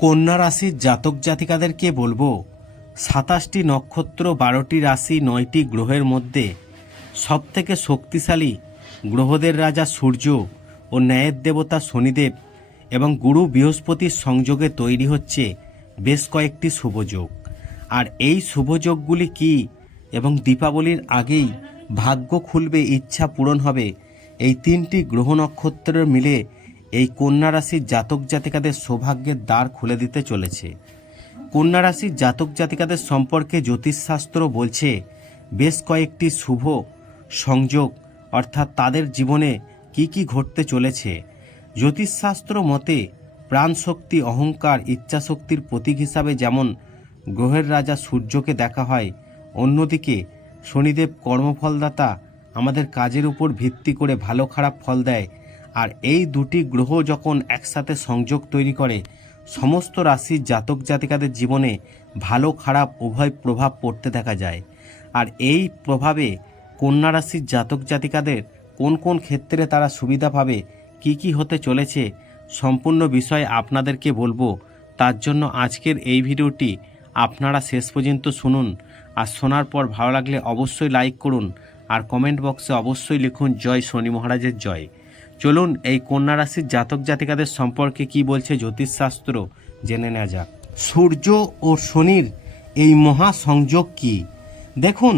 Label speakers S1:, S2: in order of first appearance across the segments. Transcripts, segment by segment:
S1: কন্যা রাশির জাতক জাতিকাদেরকে বলব, সাতাশটি নক্ষত্র, বারোটি রাশি, নয়টি গ্রহের মধ্যে সবথেকে শক্তিশালী গ্রহদের রাজা সূর্য ও ন্যায়ের দেবতা শনিদেব এবং গুরু বৃহস্পতির সংযোগে তৈরি হচ্ছে বেশ কয়েকটি শুভযোগ। আর এই শুভযোগগুলি কি এবং দীপাবলির আগেই ভাগ্য খুলবে, ইচ্ছা পূরণ হবে, এই তিনটি গ্রহ নক্ষত্রের মিলে এই কন্যা রাশির জাতক জাতিকাদের সৌভাগ্যের দ্বার খুলে দিতে চলেছে। কন্যা রাশির জাতক জাতিকাদের সম্পর্কে জ্যোতিষশাস্ত্র বলছে, বেশ কয়েকটি শুভ সংযোগ অর্থাৎ তাদের জীবনে কি কি ঘটতে চলেছে। জ্যোতিষশাস্ত্র মতে, প্রাণশক্তি, অহংকার, ইচ্ছাশক্তির প্রতীক হিসাবে যেমন গ্রহের রাজা সূর্যকে দেখা হয়, অন্যদিকে শনিদেব কর্মফলদাতা আমাদের কাজের উপর ভিত্তি করে ভালো খারাপ ফল দেয় আর এই দুটি গ্রহ যখন একসাথে সংযোগ তৈরি করে, সমস্ত রাশির জাতক জাতিকাদের জীবনে ভালো খারাপ উভয় প্রভাব পড়তে দেখা যায়। আর এই প্রভাবে কন্যা রাশির জাতক জাতিকাদের কোন কোন ক্ষেত্রে তারা সুবিধা পাবে, কি কি হতে চলেছে, সম্পূর্ণ বিষয় আপনাদেরকে বলব। তার জন্য আজকের এই ভিডিওটি আপনারা শেষ পর্যন্ত শুনুন। আর শোনার পর ভালো লাগলে অবশ্যই লাইক করুন। আর কমেন্ট বক্সে অবশ্যই লিখুন, জয় শনি মহারাজের জয়। চলুন এই কন্যা রাশির জাতক জাতিকাদের সম্পর্কে কি বলছে জ্যোতিষশাস্ত্র জেনে নেওয়া যাক। সূর্য ও শনির এই মহা সংযোগ কি? দেখুন,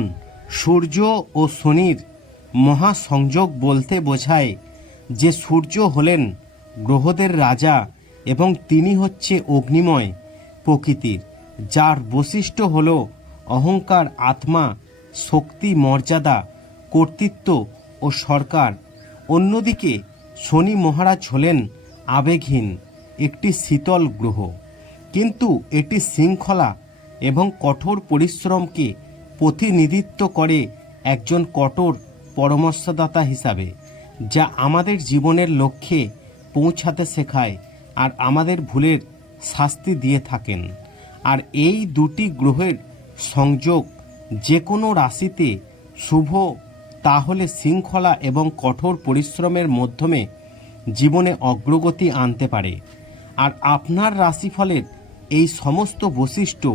S1: সূর্য ও শনির মহা সংযোগ বলতে বোঝায় যে সূর্য হলেন গ্রহদের রাজা এবং তিনি হচ্ছে অগ্নিময় প্রকৃতির, যার বৈশিষ্ট্য হল অহংকার, আত্মা, শক্তি, মর্যাদা, কর্তৃত্ব ও সরকার। অন্যদিকে শনি মহারাজ হলেন আবেগহীন, একটি শীতল গ্রহ। কিন্তু এটি শৃঙ্খলা এবং কঠোর পরিশ্রমকে প্রতিনিধিত্ব করে একজন কঠোর পরামর্শদাতা হিসাবে, যা আমাদের জীবনের লক্ষ্যে পৌঁছাতে শেখায় আর আমাদের ভুলের শাস্তি দিয়ে থাকেন। আর এই দুটি গ্রহের সংযোগ যে কোনো রাশিতে শুভ তাহলে শৃঙ্খলা এবং কঠোর পরিশ্রমের মাধ্যমে জীবনে অগ্রগতি আনতে পারে। আর আপনার রাশিফলের এই সমস্ত বৈশিষ্ট্য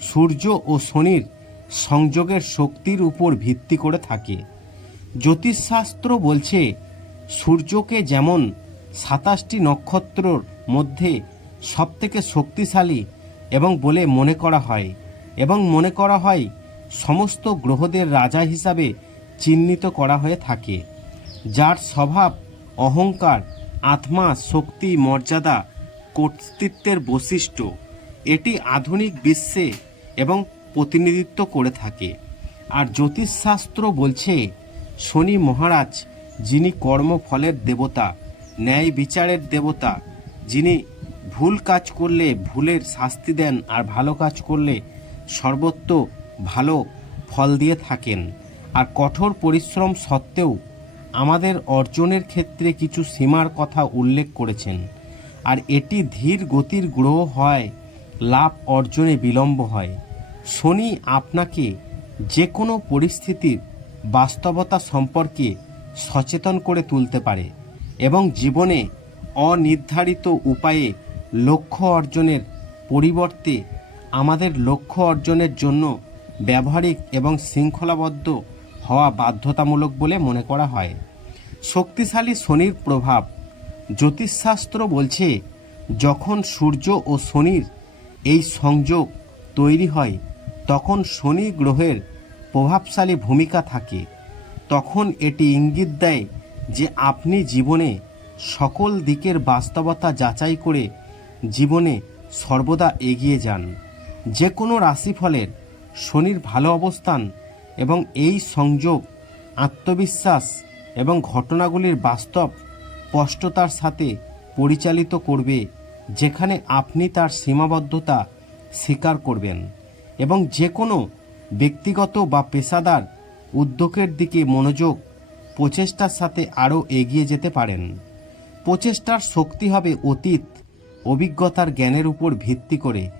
S1: সূর্য ও শনির সংযোগের শক্তির উপর ভিত্তি করে থাকে। জ্যোতিষশাস্ত্র বলছে, সূর্যকে যেমন সাতাশটি নক্ষত্রর মধ্যে সবথেকে শক্তিশালী এবং বলে মনে করা হয়, এবং মনে করা হয় সমস্ত গ্রহদের রাজা হিসাবে চিহ্নিত করা হয়ে থাকে, যার স্বভাব অহংকার, আত্মা, শক্তি, মর্যাদা, কর্তৃত্বের বৈশিষ্ট্য। এটি আধুনিক বিশ্বে এবং প্রতিনিধিত্ব করে থাকে। আর জ্যোতিষশাস্ত্র বলছে, শনি মহারাজ, যিনি কর্মফলের দেবতা, ন্যায় বিচারের দেবতা, যিনি ভুল কাজ করলে ভুলের শাস্তি দেন আর ভালো কাজ করলে সর্বত্র ভালো ফল দিয়ে থাকেন। আর কঠোর পরিশ্রম সত্ত্বেও আমাদের অর্জনের ক্ষেত্রে কিছু সীমার কথা উল্লেখ করেছেন। আর এটি ধীর গতির গ্রহ হয়, লাভ অর্জনে বিলম্ব হয়। শনি আপনাকে যে কোনো পরিস্থিতির বাস্তবতা সম্পর্কে সচেতন করে তুলতে পারে এবং জীবনে অনির্ধারিত উপায়ে লক্ষ্য অর্জনের পরিবর্তে আমাদের লক্ষ্য অর্জনের জন্য ব্যবহারিক এবং শৃঙ্খলাবদ্ধ হওয়া বাধ্যতামূলক বলে মনে করা হয়। শক্তিশালী শনির প্রভাব জ্যোতিষশাস্ত্র বলছে, যখন সূর্য ও শনির এই সংযোগ তৈরি হয়, তখন শনি গ্রহের প্রভাবশালী ভূমিকা থাকে। তখন এটি ইঙ্গিত দেয় যে আপনি জীবনে সকল দিকের বাস্তবতা যাচাই করে জীবনে সর্বদা এগিয়ে যান। যে কোনো রাশিফলের শনির ভালো অবস্থান এবং এই সংযোগ, আত্মবিশ্বাস এবং ঘটনাগুলির বাস্তব স্পষ্টতার সাথে পরিচালিত করবে, যেখানে আপনি তার সীমাবদ্ধতা স্বীকার করবেন এবং যে কোনো ব্যক্তিগত বা পেশাদার উদ্যোগের দিকে মনোযোগ প্রচেষ্টার সাথে আরও এগিয়ে যেতে পারেন। প্রচেষ্টার শক্তি হবে অতীত, অভিজ্ঞতার জ্ঞানের উপর ভিত্তি করে,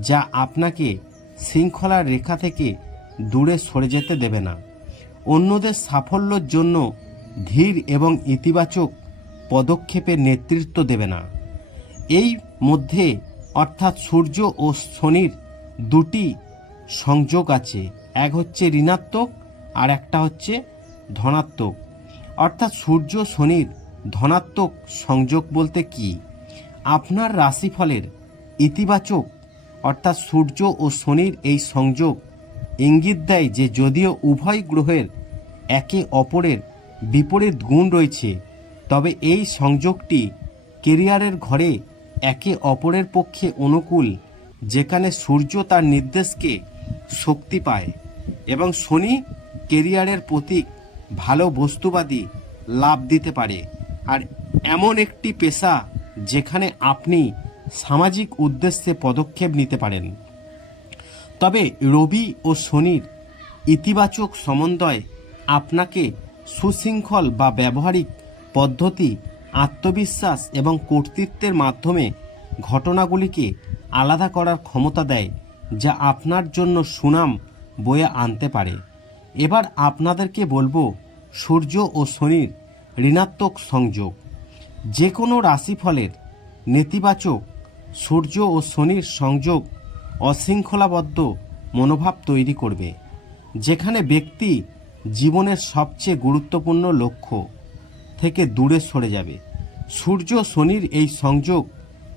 S1: যা আপনাকে শৃঙ্খলার রেখা থেকে দূরে সরে যেতে দেবে না। অন্যদের সাফল্যর জন্য ধীর এবং ইতিবাচক পদক্ষেপের নেতৃত্ব দেবে না। এই মধ্যে অর্থাৎ সূর্য ও শনির দুটি সংযোগ আছে। এক হচ্ছে ঋণাত্মক আর একটা হচ্ছে ধনাত্মক। অর্থাৎ সূর্য শনির ধনাত্মক সংযোগ বলতে কি? আপনার রাশিফলের ইতিবাচক অর্থাৎ সূর্য ও শনির এই সংযোগ ইঙ্গিত দেয় যে যদিও উভয় গ্রহের একে অপরের বিপরীত গুণ রয়েছে, তবে এই সংযোগটি কেরিয়ারের ঘরে একে অপরের পক্ষে অনুকূল, যেখানে সূর্য তার নির্দেশকে শক্তি পায় এবং শনি কেরিয়ারের প্রতীক, ভালো বস্তুবাদী লাভ দিতে পারে। আর এমন একটি পেশা যেখানে আপনি সামাজিক উদ্দেশ্যে পদক্ষেপ নিতে পারেন। তবে রবি ও শনির ইতিবাচক সমন্বয় আপনাকে সুশৃঙ্খল বা ব্যবহারিক পদ্ধতি, আত্মবিশ্বাস এবং কর্তৃত্বের মাধ্যমে ঘটনাগুলিকে আলাদা করার ক্ষমতা দেয়, যা আপনার জন্য সুনাম বয়ে আনতে পারে। এবার আপনাদেরকে বলব সূর্য ও শনির ঋণাত্মক সংযোগ। যে কোনো রাশিফলের নেতিবাচক সূর্য ও শনির সংযোগ অশৃঙ্খলাবদ্ধ মনোভাব তৈরি করবে, যেখানে ব্যক্তি জীবনের সবচেয়ে গুরুত্বপূর্ণ লক্ষ্য থেকে দূরে সরে যাবে। সূর্য শনির এই সংযোগ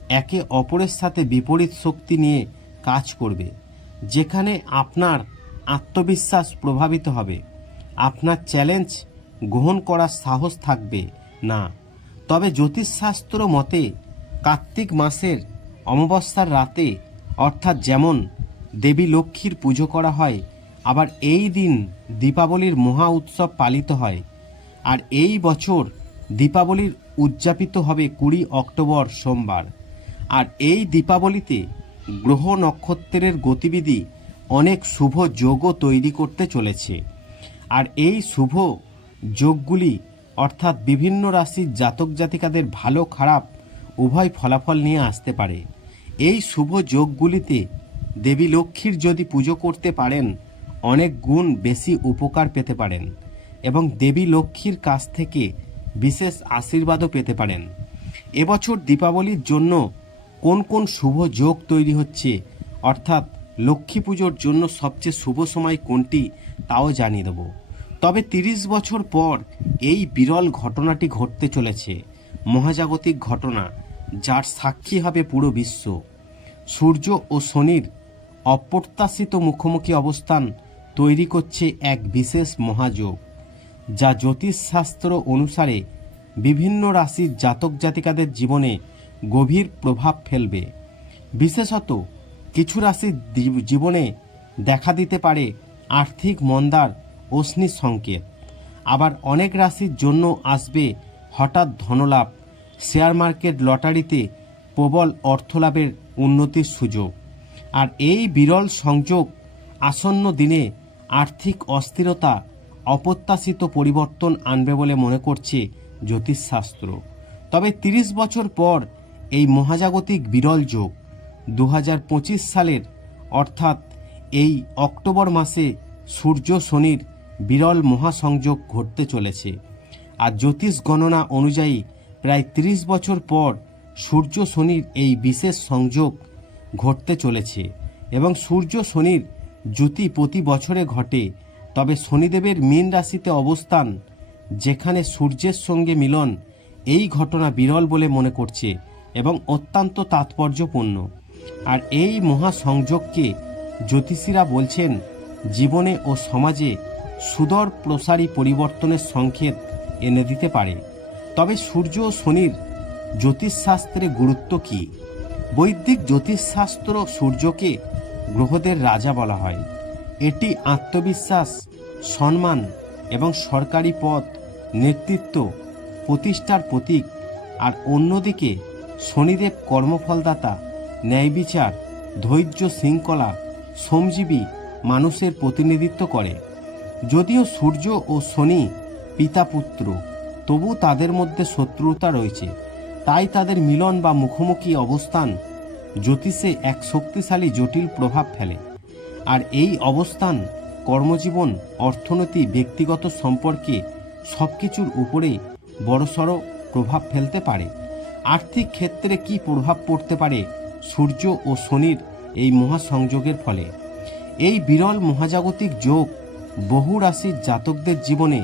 S1: একে অপরের সাথে বিপরীত শক্তি নিয়ে কাজ করবে, যেখানে আপনার আত্মবিশ্বাস প্রভাবিত হবে। আপনার চ্যালেঞ্জ গ্রহণ করার সাহস থাকবে না। তবে জ্যোতিষশাস্ত্র মতে কার্তিক মাসের অমাবস্যার রাতে অর্থাৎ যেমন দেবী লক্ষ্মীর পুজো করা হয়, আবার এই দিন দীপাবলির মহা উৎসব পালিত হয়। আর এই বছর দীপাবলির উদযাপিত হবে কুড়ি অক্টোবর সোমবার। আর এই দীপাবলিতে গ্রহ নক্ষত্রের গতিবিধি অনেক শুভ যোগও তৈরি করতে চলেছে। আর এই শুভ যোগগুলি অর্থাৎ বিভিন্ন রাশির জাতক জাতিকাদের ভালো খারাপ উভয় ফলাফল নিয়ে আসতে পারে। এই শুভ যোগগুলিতে দেবী লক্ষ্মীর যদি পুজো করতে পারেন, অনেক গুণ বেশি উপকার পেতে পারেন এবং দেবী লক্ষ্মীর কাছ থেকে বিশেষ আশীর্বাদও পেতে পারেন। এবছর দীপাবলির জন্য কোন কোন শুভ যোগ তৈরি হচ্ছে, অর্থাৎ লক্ষ্মী পুজোর জন্য সবচেয়ে শুভ সময় কোনটি তাও জানিয়ে দেব। তবে তিরিশ বছর পর এই বিরল ঘটনাটি ঘটতে চলেছে, মহাজাগতিক ঘটনা। যার সাক্ষী হবে পুরো বিশ্ব। সূর্য ও শনির অপ্রত্যাশিত মুখোমুখি অবস্থান তৈরি করছে এক বিশেষ মহাযোগ, যা জ্যোতিষশাস্ত্র অনুসারে বিভিন্ন রাশির জাতক জাতিকাদের জীবনে গভীর প্রভাব ফেলবে। বিশেষত কিছু রাশির জীবনে দেখা দিতে পারে আর্থিক মন্দার অশ্নি সংকেত আবার অনেক রাশির জন্য আসবে হঠাৎ ধনলাভ শেয়ার মার্কেট লটারিতে প্রবল অর্থলাভের উন্নতির সুযোগ। আর এই বিরল সংযোগ আসন্ন দিনে আর্থিক অস্থিরতা অপ্রত্যাশিত পরিবর্তন আনবে বলে মনে করছে জ্যোতিষশাস্ত্র। তবে তিরিশ বছর পর এই মহাজাগতিক বিরল যোগ দু হাজার পঁচিশ সালের, অর্থাৎ এই অক্টোবর মাসে সূর্য শনির বিরল মহাসংযোগ ঘটতে চলেছে। আর জ্যোতিষ গণনা অনুযায়ী প্রায় ৩০ বছর পর সূর্য শনির এই বিশেষ সংযোগ ঘটতে চলেছে এবং সূর্য শনির জ্যোতি প্রতি বছরে ঘটে। তবে শনিদেবের মীন রাশিতে অবস্থান, যেখানে সূর্যের সঙ্গে মিলন, এই ঘটনা বিরল বলে মনে করছে এবং অত্যন্ত তাৎপর্যপূর্ণ। আর এই মহাসংযোগকে জ্যোতিষীরা বলছেন, জীবনে ও সমাজে সুদর প্রসারী পরিবর্তনের সংকেত এনে দিতে পারে। তবে সূর্য ও শনির জ্যোতিষশাস্ত্রে গুরুত্ব কী? বৈদিক জ্যোতিষশাস্ত্র সূর্যকে গ্রহদের রাজা বলা হয়। এটি আত্মবিশ্বাস, সম্মান এবং সরকারি পদ নেতৃত্ব, প্রতিষ্ঠার প্রতীক আর অন্যদিকে শনিদেব কর্মফলদাতা ন্যায় বিচার ধৈর্য শৃঙ্খলা, শ্রমজীবী মানুষের প্রতিনিধিত্ব করে। যদিও সূর্য ও শনি পিতা পুত্র তবু তাদের মধ্যে শত্রুতা রয়েছে। তাই তাদের মিলন বা মুখোমুখি অবস্থান জ্যোতিষে এক শক্তিশালী জটিল প্রভাব ফেলে। আর এই অবস্থান, কর্মজীবন, অর্থনীতি, ব্যক্তিগত সম্পর্কে সব কিছুর উপরেই বড়সড় প্রভাব ফেলতে পারে। আর্থিক ক্ষেত্রে কি প্রভাব পড়তে পারে সূর্য ও শনির এই মহাসংযোগের ফলে? এই বিরল মহাজাগতিক যোগ বহু রাশির জাতকদের জীবনে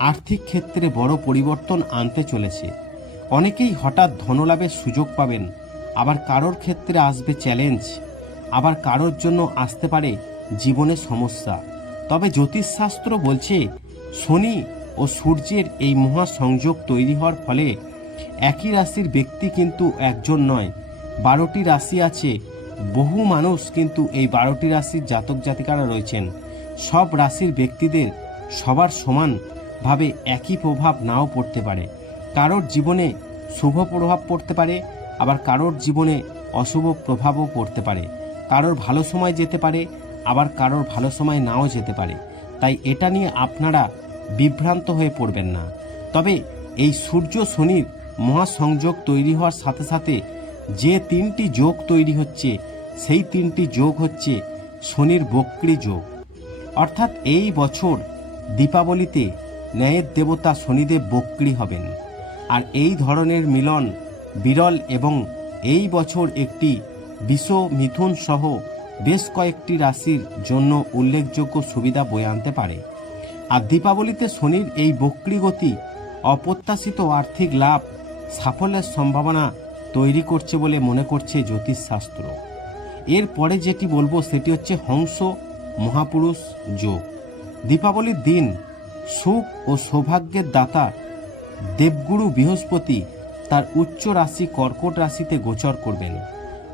S1: আর্থিক ক্ষেত্রে বড় পরিবর্তন আনতে চলেছে। অনেকেই হঠাৎ ধনলাভের সুযোগ পাবেন, আবার কারোর ক্ষেত্রে আসবে চ্যালেঞ্জ, আবার কারোর জন্য আসতে পারে জীবনে সমস্যা। তবে জ্যোতিষশাস্ত্র বলছে, শনি ও সূর্যের এই মহাসংযোগ তৈরি হওয়ার ফলে একই রাশির ব্যক্তি কিন্তু একজন নয়, বারোটি রাশি আছে। বহু মানুষ কিন্তু এই বারোটি রাশির জাতক জাতিকারা রয়েছেন। সব রাশির ব্যক্তিদের সবার সমানভাবে একই প্রভাব নাও পড়তে পারে। কারোর জীবনে শুভ প্রভাব পড়তে পারে, আবার কারোর জীবনে অশুভ প্রভাবও পড়তে পারে। কারোর ভালো সময় যেতে পারে, আবার কারোর ভালো সময় নাও যেতে পারে। তাই এটা নিয়ে আপনারা বিভ্রান্ত হয়ে পড়বেন না। তবে এই সূর্য শনির মহাসংযোগ তৈরি হওয়ার সাথে সাথে যে তিনটি যোগ তৈরি হচ্ছে, সেই তিনটি যোগ হচ্ছে শনির বক্রি যোগ। অর্থাৎ এই বছর দীপাবলিতে ন্যায়ের দেবতা শনিদেব বক্রি হবেন। আর এই ধরনের মিলন বিরল এবং এই বছর একটি বিষ মিথুন সহ বেশ কয়েকটি রাশির জন্য উল্লেখযোগ্য সুবিধা বয়ে আনতে পারে। আর দীপাবলিতে শনির এই বক্রি গতি অপ্রত্যাশিত আর্থিক লাভ সাফল্যের সম্ভাবনা তৈরি করছে বলে মনে করছে জ্যোতিষশাস্ত্র। এর পরে যেটি বলব সেটি হচ্ছে হংস মহাপুরুষ যোগ। দীপাবলির দিন সুখ ও সৌভাগ্যের দাতা দেবগুরু বৃহস্পতি তার উচ্চ রাশি কর্কট রাশিতে গোচর করবেন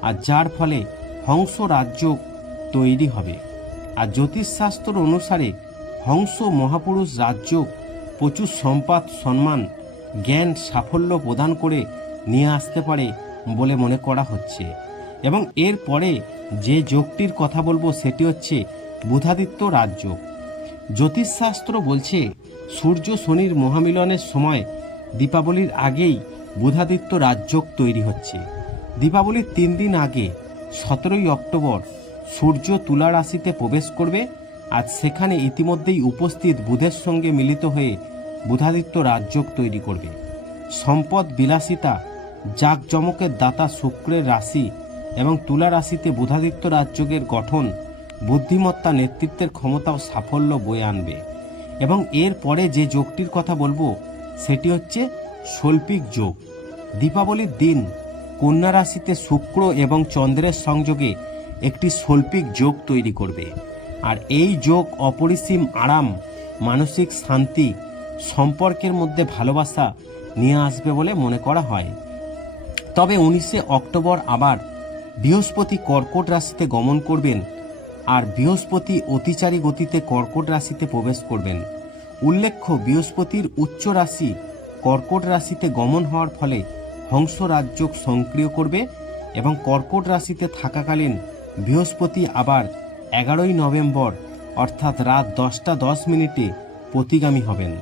S1: আর যার ফলে হংস রাজ্য তৈরি হবে। আর জ্যোতিষশাস্ত্র অনুসারে হংস মহাপুরুষ রাজ্য প্রচুর সম্পদ, সম্মান, জ্ঞান, সাফল্য প্রদান করে নিয়ে আসতে পারে বলে মনে করা হচ্ছে। এবং এর পরে যে যোগটির কথা বলব সেটি হচ্ছে বুধাদিত্য রাজ্য। জ্যোতিষশাস্ত্র বলছে, সূর্য শনির মহামিলনের সময় দীপাবলির আগেই বুধাদিত্য রাজযোগ তৈরি হচ্ছে। দীপাবলির তিন দিন আগে, সতেরোই অক্টোবর, সূর্য তুলা রাশিতে প্রবেশ করবে আজ সেখানে ইতিমধ্যেই উপস্থিত বুধের সঙ্গে মিলিত হয়ে বুধাদিত্য রাজযোগ তৈরি করবে। সম্পদ বিলাসিতা, জাকজমকের দাতা শুক্রের রাশি এবং তুলা রাশিতে বুধাদিত্য রাজযোগের গঠন বুদ্ধিমত্তা নেতৃত্বের ক্ষমতা ও সাফল্য বয়ে আনবে। এবং এর পরে যে যোগটির কথা বলব, সেটি হচ্ছে শৈল্পিক যোগ। দীপাবলির দিন কন্যা রাশিতে শুক্র এবং চন্দ্রের সংযোগে একটি শৈল্পিক যোগ তৈরি করবে। আর এই যোগ অপরিসীম আরাম, মানসিক শান্তি, সম্পর্কের মধ্যে ভালোবাসা নিয়ে আসবে বলে মনে করা হয়। তবে উনিশে অক্টোবর আবার বৃহস্পতি কর্কট রাশিতে গমন করবেন আর বৃহস্পতি অতিচারী গতিতে কর্কট রাশিতে প্রবেশ করবেন। উল্লেখ্য, বৃহস্পতির উচ্চ রাশি কর্কট রাশিতে গমন হওয়ার ফলে হংস রাজ্য সক্রিয় করবে এবং কর্কট রাশিতে থাকাকালীন বৃহস্পতি আবার এগারোই নভেম্বর, অর্থাৎ রাত দশটা দশ মিনিটে প্রতিগামী হবেন।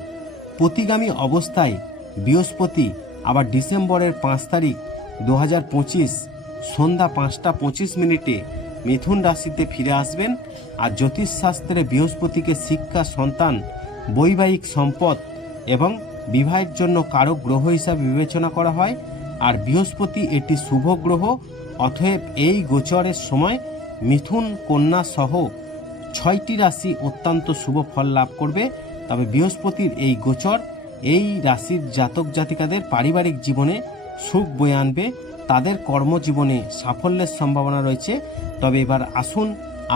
S1: প্রতিগামী অবস্থায় বৃহস্পতি আবার ডিসেম্বরের পাঁচ তারিখ, দু হাজার পঁচিশ, সন্ধ্যা পাঁচটা পঁচিশ মিনিটে মিথুন রাশিতে ফিরে আসবেন আর জ্যোতিষশাস্ত্রে বৃহস্পতিকে শিক্ষা, সন্তান, বৈবাহিক সম্পদ এবং বিবাহের জন্য কারক গ্রহ হিসাবে বিবেচনা করা হয়। আর বৃহস্পতি এটি শুভ গ্রহ, অতএব এই গোচরের সময় মিথুন কন্যা সহ ছয়টি রাশি অত্যন্ত শুভ ফল লাভ করবে। তবে বৃহস্পতির এই গোচর এই রাশির জাতক জাতিকাদের পারিবারিক জীবনে সুখ বয়ে আনবে, তাদের কর্মজীবনে সাফল্যের সম্ভাবনা রয়েছে। তবে এবার আসুন,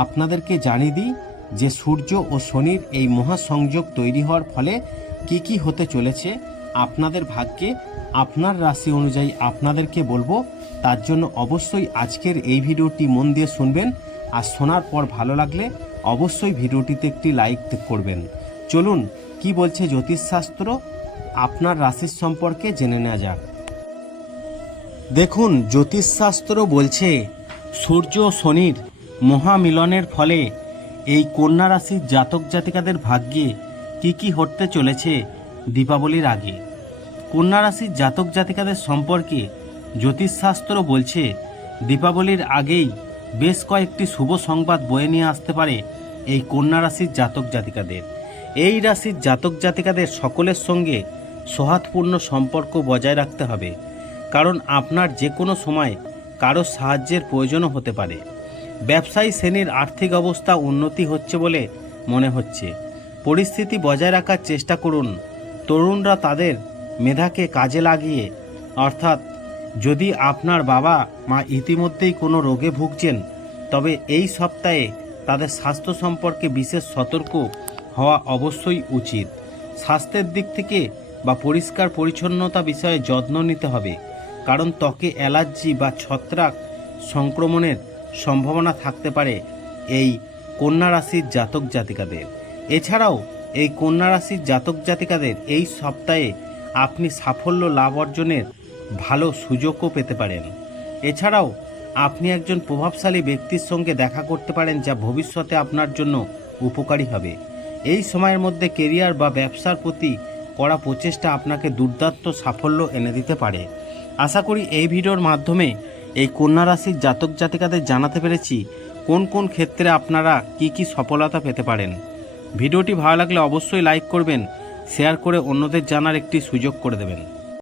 S1: আপনাদেরকে জানিয়ে দিই যে সূর্য ও শনির এই মহাসংযোগ তৈরি হওয়ার ফলে কি কি হতে চলেছে। আপনাদের ভাগ্যে আপনার রাশি অনুযায়ী আপনাদেরকে বলব, তার জন্য অবশ্যই আজকের এই ভিডিওটি মন দিয়ে শুনবেন। আর শোনার পর ভালো লাগলে অবশ্যই ভিডিওটিতে একটি লাইক করবেন। চলুন, কি বলছে জ্যোতিষশাস্ত্র? আপনার রাশির সম্পর্কে জেনে নেওয়া যাক। দেখুন, জ্যোতিষশাস্ত্র বলছে, সূর্য শনির মহামিলনের ফলে এই কন্যা রাশির জাতক জাতিকাদের ভাগ্যে কি কি ঘটতে চলেছে দীপাবলির আগে। কন্যা রাশির জাতক জাতিকাদের সম্পর্কে জ্যোতিষশাস্ত্র বলছে, দীপাবলির আগেই বেশ কয়েকটি শুভ সংবাদ বয়ে নিয়ে আসতে পারে এই কন্যা রাশির জাতক জাতিকাদের। এই রাশির জাতক জাতিকাদের সকলের সঙ্গে সৌহার্দপূর্ণ সম্পর্ক বজায় রাখতে হবে। কারণ আপনার যে কোনো সময় কারও সাহায্যের প্রয়োজনও হতে পারে। ব্যবসায়ী শ্রেণির আর্থিক অবস্থা উন্নতি হচ্ছে বলে মনে হচ্ছে। পরিস্থিতি বজায় রাখার চেষ্টা করুন। তরুণরা তাদের মেধাকে কাজে লাগিয়ে, অর্থাৎ যদি আপনার বাবা মা ইতিমধ্যেই কোনো রোগে ভুগছেন, তবে এই সপ্তাহে তাদের স্বাস্থ্য সম্পর্কে বিশেষ সতর্ক হওয়া অবশ্যই উচিত। স্বাস্থ্যের দিক থেকে বা পরিষ্কার পরিচ্ছন্নতা বিষয়ে যত্ন নিতে হবে। কারণ ত্বকে অ্যালার্জি বা ছত্রাক সংক্রমণের সম্ভাবনা থাকতে পারে এই কন্যা রাশির জাতক জাতিকাদের। এছাড়াও এই কন্যা রাশির জাতক জাতিকাদের এই সপ্তাহে আপনি সাফল্য লাভ অর্জনের ভালো সুযোগও পেতে পারেন। এছাড়াও আপনি একজন প্রভাবশালী ব্যক্তির সঙ্গে দেখা করতে পারেন যা ভবিষ্যতে আপনার জন্য উপকারী হবে। এই সময়ের মধ্যে কেরিয়ার বা ব্যবসার প্রতি করা প্রচেষ্টা আপনাকে দুর্দান্ত সাফল্য এনে দিতে পারে। আশা করি এই ভিডিওর মাধ্যমে এই কন্যা রাশির জাতক জাতিকাদের জানাতে পেরেছি কোন কোন ক্ষেত্রে আপনারা কি কি সফলতা পেতে পারেন। ভিডিওটি ভালো লাগলে অবশ্যই লাইক করবেন, শেয়ার করে অন্যদের জানার একটি সুযোগ করে দেবেন।